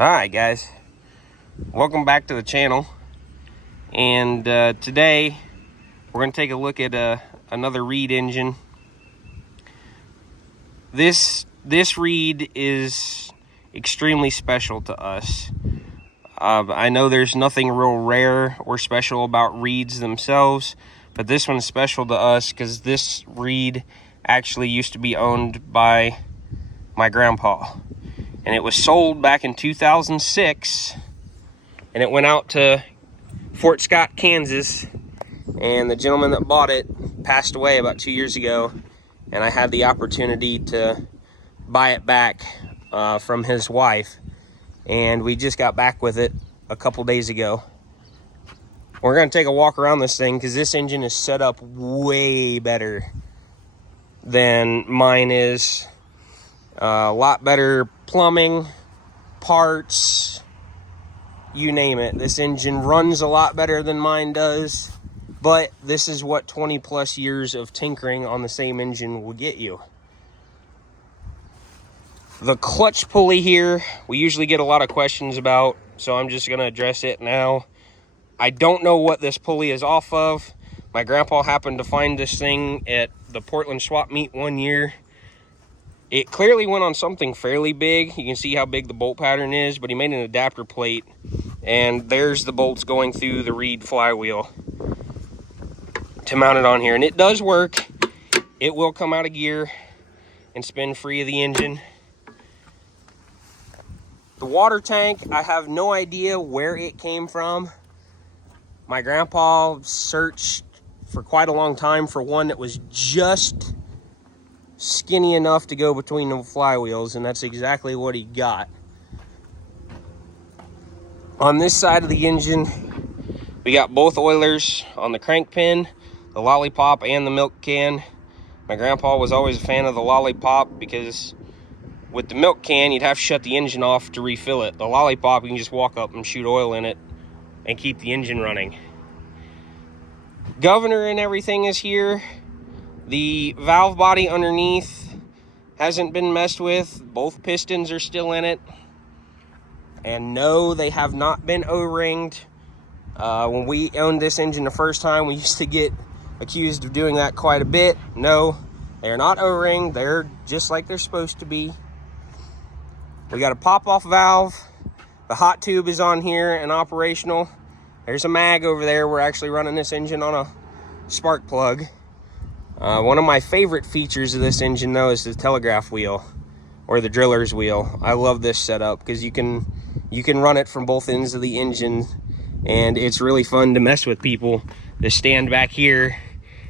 Alright guys, welcome back to the channel, and today we're going to take a look at another Reid engine. This Reid is extremely special to us. I know there's nothing real rare or special about Reids themselves, but this one's special to us because this Reid actually used to be owned by my grandpa. And it was sold back in 2006, and it went out to Fort Scott, Kansas, and the gentleman that bought it passed away about 2 years ago, and I had the opportunity to buy it back from his wife, and we just got back with it a couple days ago. We're going to take a walk around this thing because this engine is set up way better than mine is. A lot better plumbing, parts, you name it. This engine runs a lot better than mine does, but this is what 20 plus years of tinkering on the same engine will get you. The clutch pulley here, we usually get a lot of questions about, so I'm just going to address it now. I don't know what this pulley is off of. My grandpa happened to find this thing at the Portland swap meet one year. It clearly went on something fairly big. You can see how big the bolt pattern is, but he made an adapter plate, and there's the bolts going through the Reid flywheel to mount it on here. And it does work. It will come out of gear and spin free of the engine. The water tank, I have no idea where it came from. My grandpa searched for quite a long time for one that was just skinny enough to go between the flywheels, and that's exactly what he got. On this side of the engine, we got both oilers on the crank pin, the lollipop and the milk can. My grandpa was always a fan of the lollipop because with the milk can, you'd have to shut the engine off to refill it. The lollipop, you can just walk up and shoot oil in it and keep the engine running. Governor and everything is here. The valve body underneath hasn't been messed with. Both pistons are still in it. And no, they have not been O-ringed. When we owned this engine the first time, we used to get accused of doing that quite a bit. No, they're not O-ringed. They're just like they're supposed to be. We got a pop-off valve. The hot tube is on here and operational. There's a mag over there. We're actually running this engine on a spark plug. One of my favorite features of this engine, though, is the telegraph wheel or the driller's wheel. I love this setup because you can run it from both ends of the engine, and it's really fun to mess with people to stand back here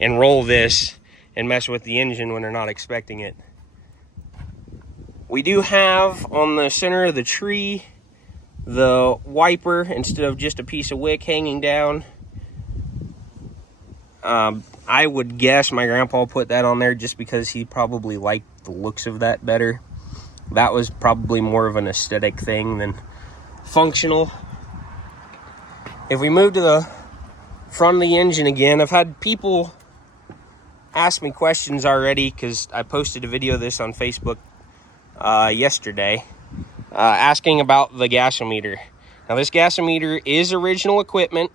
and roll this and mess with the engine when they're not expecting it. We do have on the center of the tree the wiper instead of just a piece of wick hanging down. I would guess my grandpa put that on there just because he probably liked the looks of that better. That was probably more of an aesthetic thing than functional. If we move to the front of the engine again, I've had people ask me questions already because I posted a video of this on Facebook yesterday, asking about the gasometer. Now, this gasometer is original equipment,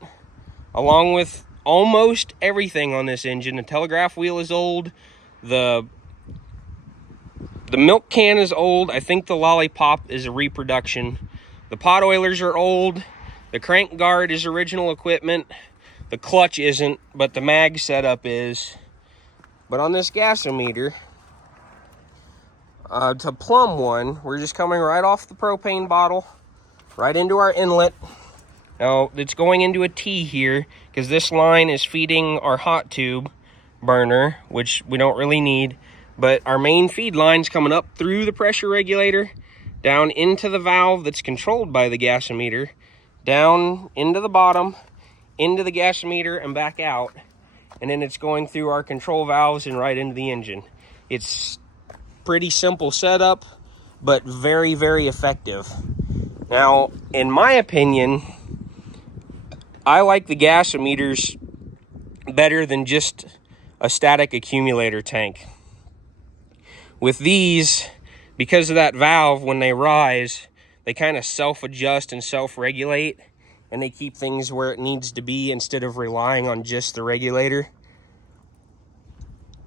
along with almost everything on this engine. The telegraph wheel is old. The milk can is old. I think the lollipop is a reproduction. The pot oilers are old. The crank guard is original equipment. The clutch isn't, but the mag setup is. But on this gasometer, to plumb one, we're just coming right off the propane bottle, right into our inlet. Now, it's going into a T here because this line is feeding our hot tube burner, which we don't really need. But our main feed line's coming up through the pressure regulator, down into the valve that's controlled by the gasometer, down into the bottom, into the gasometer, and back out. And then it's going through our control valves and right into the engine. It's pretty simple setup, but very, very effective. Now, in my opinion, I like the gasometers better than just a static accumulator tank. With these, because of that valve, when they rise, they kind of self-adjust and self-regulate, and they keep things where it needs to be instead of relying on just the regulator.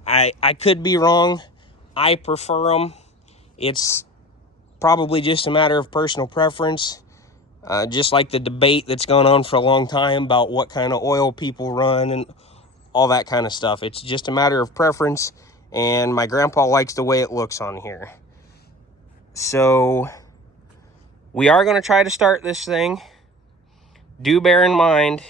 I could be wrong. I prefer them. It's probably just a matter of personal preference. Just like the debate that's gone on for a long time about what kind of oil people run and all that kind of stuff. It's just a matter of preference, and my grandpa likes the way it looks on here. So we are going to try to start this thing. Do bear in mind,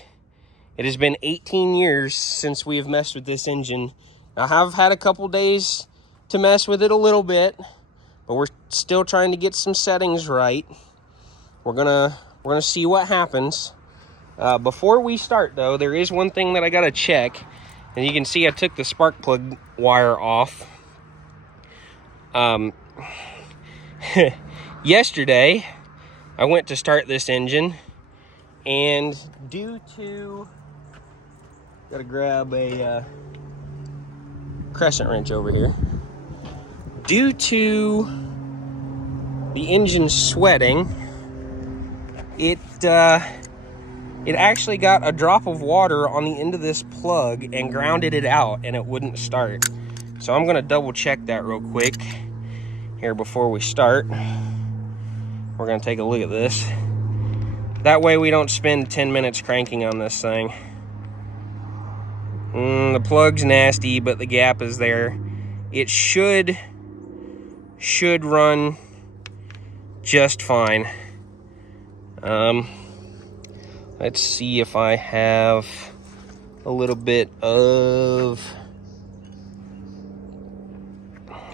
it has been 18 years since we have messed with this engine. I have had a couple days to mess with it a little bit, but we're still trying to get some settings right. We're gonna see what happens. Before we start, though, there is one thing that I gotta check, and you can see I took the spark plug wire off. Yesterday, I went to start this engine, and due to, gotta grab a crescent wrench over here. Due to the engine sweating, it actually got a drop of water on the end of this plug and grounded it out, and it wouldn't start. So I'm gonna double check that real quick here before we start. We're gonna take a look at this. That way we don't spend 10 minutes cranking on this thing. The plug's nasty, but the gap is there. It should run just fine. Let's see if I have a little bit of...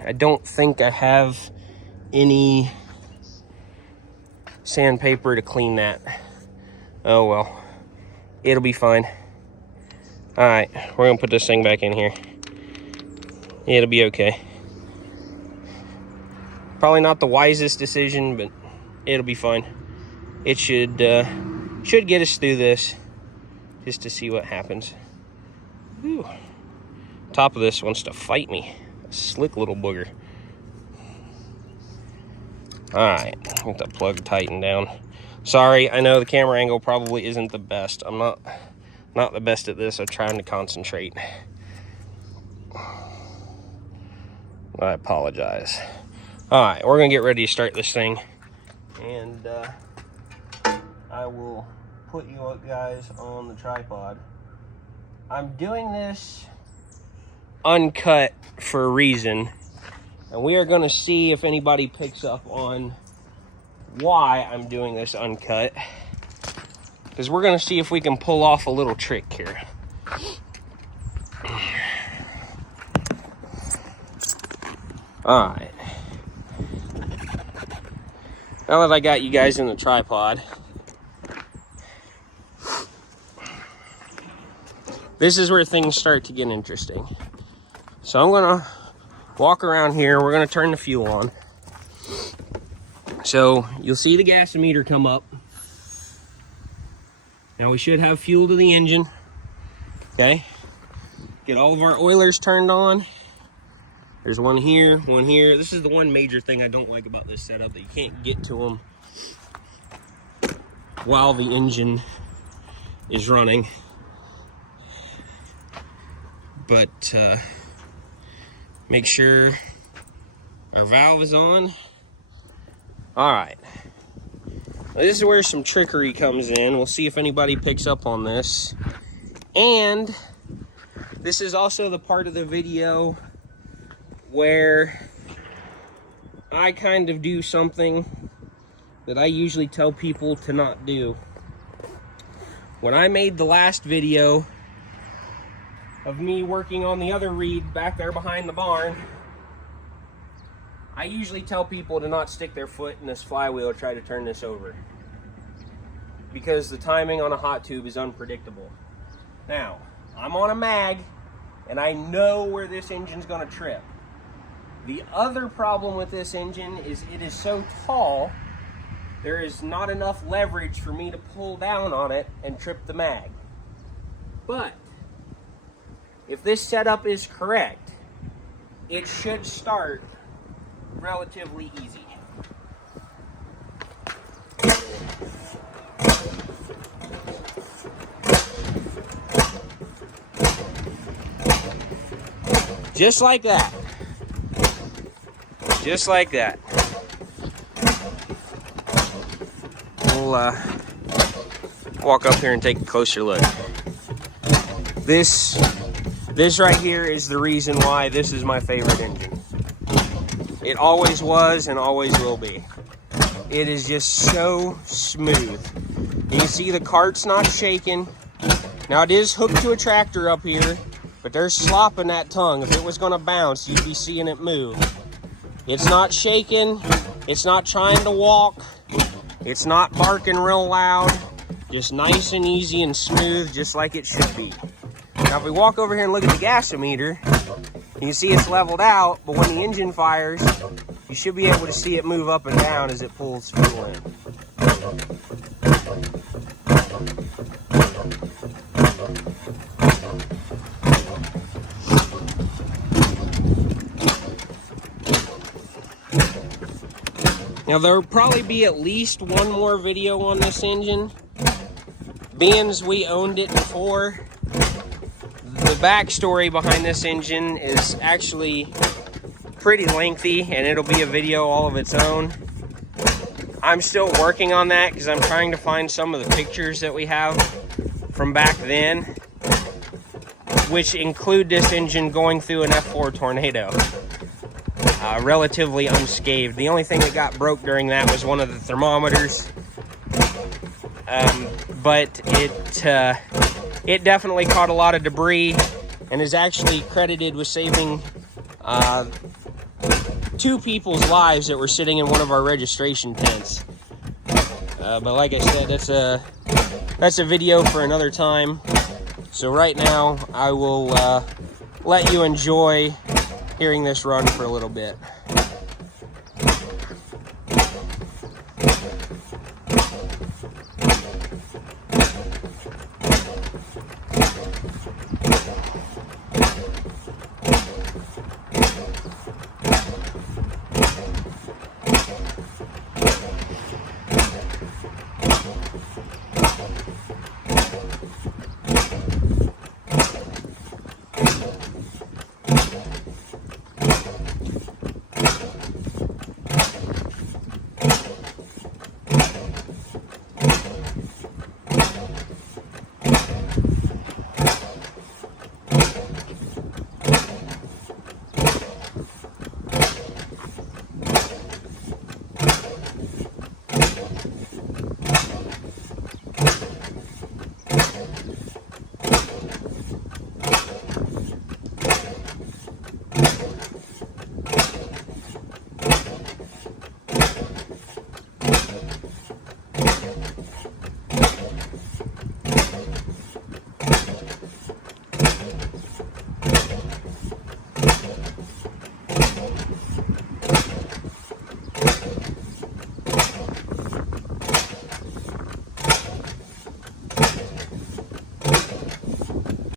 I don't think I have any sandpaper to clean that. Oh well, it'll be fine. All right, we're gonna put this thing back in here. It'll be okay. Probably not the wisest decision, but it'll be fine. It should get us through this, just to see what happens. Whew. Top of this wants to fight me. A slick little booger. All right, get the plug tightened down. Sorry, I know the camera angle probably isn't the best. I'm not the best at this. I'm trying to concentrate. I apologize. All right, we're gonna get ready to start this thing, and I will put you guys on the tripod. I'm doing this uncut for a reason, and we are gonna see if anybody picks up on why I'm doing this uncut, because we're gonna see if we can pull off a little trick here. All right. Now that I got you guys in the tripod, this is where things start to get interesting. So I'm gonna walk around here. We're gonna turn the fuel on. So you'll see the gasometer come up. Now we should have fuel to the engine. Okay. Get all of our oilers turned on. There's one here, one here. This is the one major thing I don't like about this setup, that you can't get to them while the engine is running. But make sure our valve is on. All right. Now, this is where some trickery comes in. We'll see if anybody picks up on this. And this is also the part of the video where I kind of do something that I usually tell people to not do. When I made the last video of me working on the other Reid back there behind the barn, I usually tell people to not stick their foot in this flywheel or try to turn this over, because the timing on a hot tube is unpredictable. Now, I'm on a mag, and I know where this engine's gonna trip. The other problem with this engine is it is so tall, there is not enough leverage for me to pull down on it and trip the mag. But if this setup is correct, it should start relatively easy. Just like that. Just like that. We'll walk up here and take a closer look. This right here is the reason why this is my favorite engine. It always was and always will be. It is just so smooth. You can see the cart's not shaking. Now it is hooked to a tractor up here, but there's slop in that tongue. If it was gonna bounce, you'd be seeing it move. It's not shaking. It's not trying to walk. It's not barking real loud. Just nice and easy and smooth, just like it should be. Now if we walk over here and look at the gasometer, you can see it's leveled out, but when the engine fires, you should be able to see it move up and down as it pulls fuel in. Now there'll probably be at least one more video on this engine. Being as we owned it before, the backstory behind this engine is actually pretty lengthy, and it'll be a video all of its own. I'm still working on that because I'm trying to find some of the pictures that we have from back then, which include this engine going through an F4 tornado. Relatively unscathed. The only thing that got broke during that was one of the thermometers. But it definitely caught a lot of debris and is actually credited with saving 2 people's lives that were sitting in one of our registration tents. But like I said, that's a video for another time. So right now, I will let you enjoy hearing this run for a little bit.